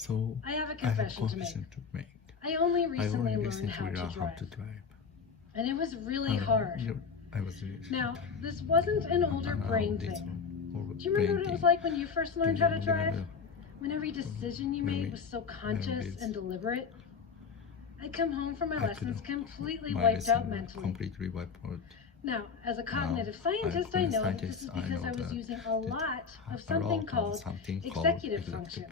So I have a I have confession to make. confession to make. I only I recently only learned how recently to learned how drive, to drive. and it was really hard. I was really Now, this wasn't an older brain this thing. older Do you remember what it brain was thing. like when you first Do learned you how to drive? remember When every decision you when made we- was so conscious it's- and deliberate? I'd come home from my I lessons could- completely my wiped out lesson mentally. completely wiped out. Now, as a cognitive scientist, I know that this is because I was using a lot of something called executive function.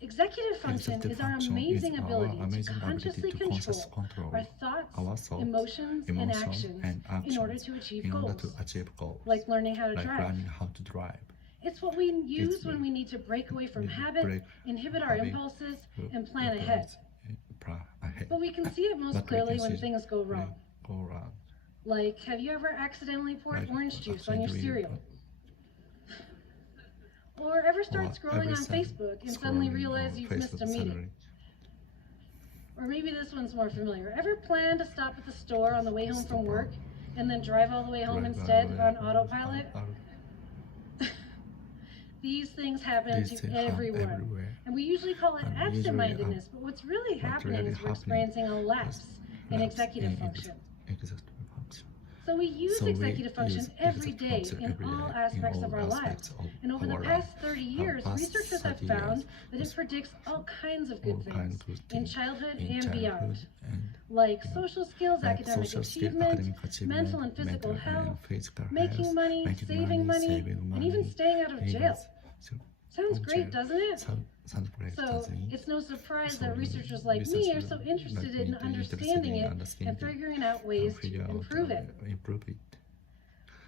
Executive function is our amazing ability to consciously control our thoughts, emotions, and actions in order to achieve goals, like learning how to drive. It's what we use when we need to break away from habit, inhibit our impulses, and plan ahead. But we can see it most clearly when things go wrong. Like, have you ever accidentally poured orange juice on your cereal? Or ever start scrolling on Facebook and suddenly realize you've missed a meeting? Or maybe this one's more familiar. Ever plan to stop at the store on the way home from work and then drive all the way home instead on autopilot? These things happen to everyone, and we usually call it absent-mindedness, but what's really happening is we're experiencing a lapse in executive function. So we use executive function every day in all aspects of our lives. And over the past 30 years, researchers have found that it predicts all kinds of good things in childhood and beyond, like social skills, academic achievement, mental and physical health, making money, saving money, and even staying out of jail. Sounds great, doesn't it? So it's no surprise that researchers like me are so interested in understanding it and figuring out ways to improve it.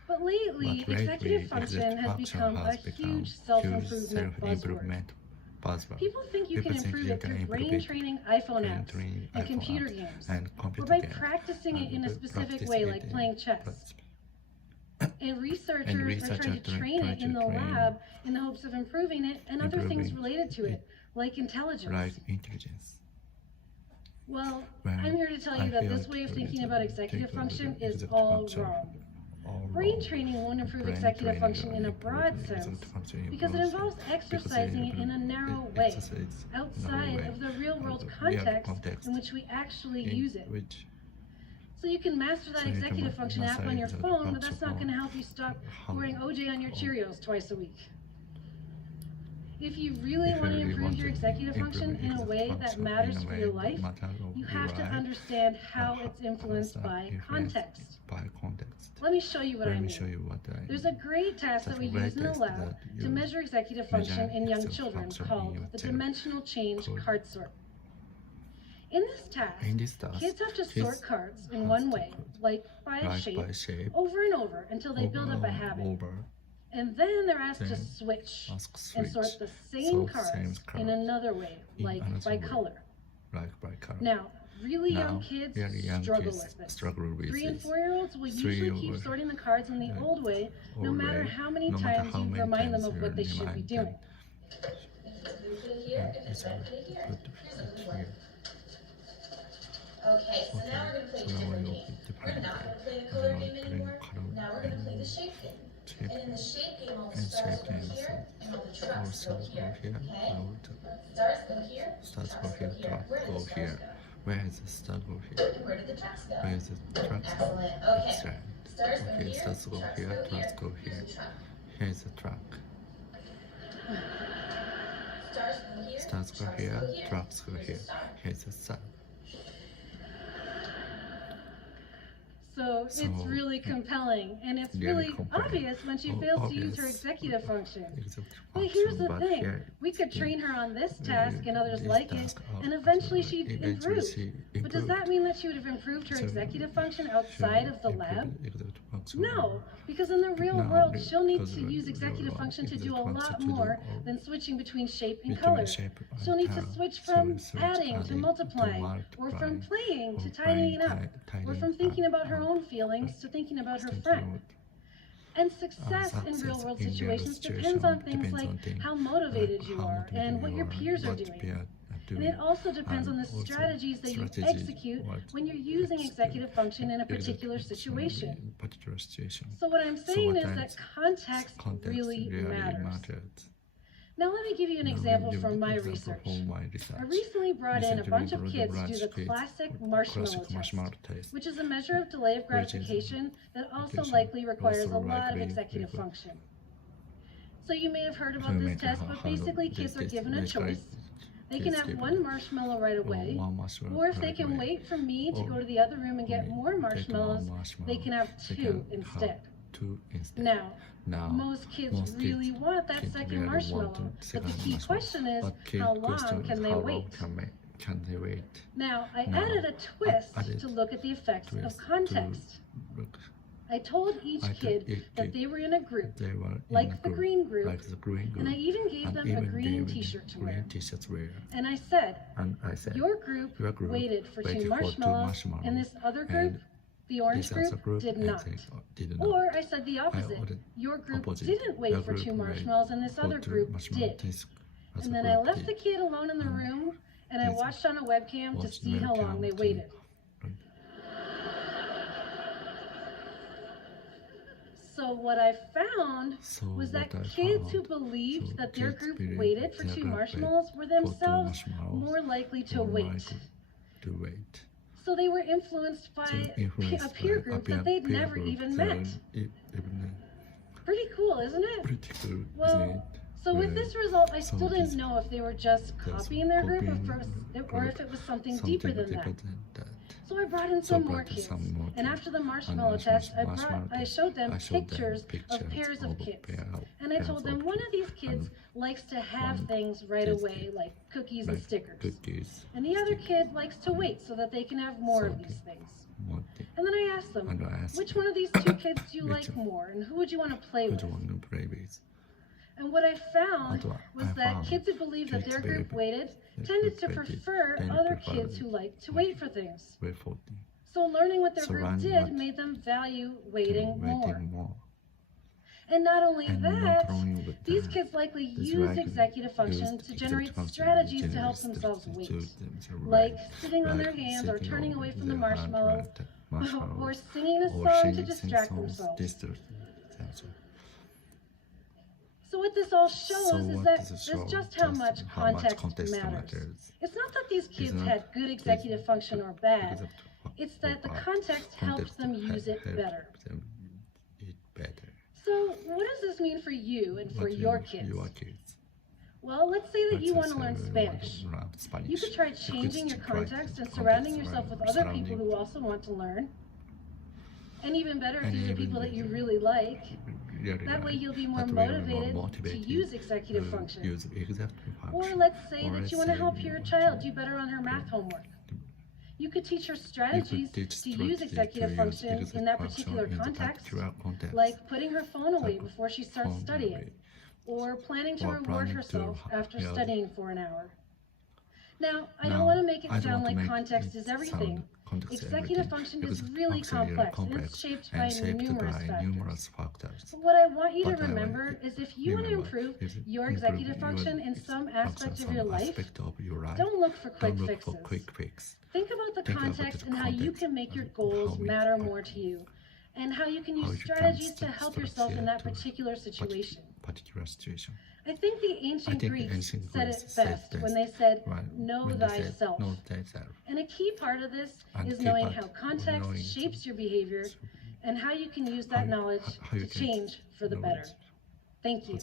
But lately, executive function has become a huge self-improvement buzzword. People think you can improve it through brain-training iPhone apps and computer games, or by practicing it in a specific way like playing chess. And researchers are trying to train it in the lab in the hopes of improving it and other things related to it, like intelligence. Well, I'm here to tell you that this way of thinking about executive function is all wrong. Brain training won't improve executive function in a broad sense because it involves exercising it in a narrow way, outside of the real-world context in which we actually use it. So you can master that executive function app on your phone, but that's not going to help you stop pouring OJ on your Cheerios twice a week. If you really want to improve your executive function in a way that matters for your life, you have to understand how it's influenced by context. Let me show you what I mean. There's a great task that we use in the lab to measure executive function in young children called the dimensional change card sort. In this task, kids have to sort cards in one way, like by its shape, over and over until they build up a habit. And then they're asked to switch and sort the same cards in another way, like by color. Now, really young kids struggle with this. 3 and 4-year-olds will usually keep sorting the cards in the old way, no matter how many times you remind them of what they should be doing. Okay, so now we're going to play a different game. We're not going to play the color game anymore. Now we're going to play the shape game. And in the shape game, all the stars go here, and all the trucks go here. Okay? Stars go here, trucks go here. Where did the stars go? Where is the star go here? And where did the trucks go? Where is the trucks? Excellent. Okay. Stars go here, Stars go here, trucks go here. Here is the truck. Stars go here, Trucks go here. Here is the sun. So it's really compelling, and it's really obvious when she fails to use her executive function. But here's the thing, we could train her on this task and others like it, and eventually she'd improve. But does that mean that she would have improved her executive function outside of the lab? No, because in the real world, she'll need to use executive function to do a lot more than switching between shape and color. She'll need to switch from adding to multiplying, or from playing to tidying up, or from thinking about her own feelings to thinking about her friend. And success in real-world situations depends on things like how motivated you are and what your peers are doing. And it also depends on the strategies that you execute when you're using executive function in a particular situation. So what I'm saying is that context really matters. Now let me give you an example from my research. I recently brought in a bunch of kids to do the classic marshmallow test, which is a measure of delay of gratification that also likely requires a lot of executive function. So you may have heard about this test, but basically kids are given a choice. They can have one marshmallow right away, or if they can wait for me to go to the other room and get more marshmallows, they can have two instead. Now, most kids really want that second marshmallow, but the key question is, how long can they wait? Now, I added a twist to look at the effects of context. I told each kid that they were in a group, like the green group, and I even gave them a green t-shirt to wear. And I said, your group waited for two marshmallows, and this other group, the orange group, did not. Or I said the opposite. Your group didn't wait for two marshmallows, and this other group did. And then I left the kid alone in the room, and I watched on a webcam to see how long they waited. So what I found was that kids who believed that their group waited for two marshmallows were themselves more likely to wait. So they were influenced by a peer group that they'd never even met. Pretty cool, isn't it? Well, so with this result, I still didn't know if they were just copying their group or if it was something deeper than that. So I brought in some more kids, and after the marshmallow test, I showed them pictures of pairs of kids, and I told them one of these kids likes to have things right away, like cookies and stickers, and the other kid likes to wait so that they can have more of these things. And then I asked them, which one of these two kids do you like more, and who would you want to play with? And what I found was that kids who believed that their group waited tended to prefer other kids who liked to wait for things. So learning what their group did made them value waiting more. And not only that, these kids likely use executive function to generate strategies to help themselves wait, like sitting on their hands or turning away from the marshmallow, or singing a song to distract themselves. So what this all shows is that it's just how much context matters. It's not that these kids had good executive function or bad. It's that the context helps them use it better. So what does this mean for you and for your kids? Well, let's say that you want to learn Spanish. You could try changing your context and surrounding yourself with other people who also want to learn. And even better, if these are people that you really like. That way you'll be more motivated to use executive function. Or let's say that you want to help your child do better on her math homework. You could teach her strategies to use executive function in that particular context, like putting her phone away before she starts studying, or planning to reward herself after studying for an hour. Now, I don't want to make it sound like context is everything. Executive function is really complex, and it's shaped by numerous factors. But what I want you to remember is if you want to improve your executive function in some aspect of your life, don't look for quick fixes. Think about the context and how you can make your goals matter more to you, and how you can use strategies to help yourself in that particular situation. I think the ancient Greeks said it best when they said, know thyself. And a key part of this is knowing how context shapes your behavior and how you can use that knowledge to change for the better. Thank you.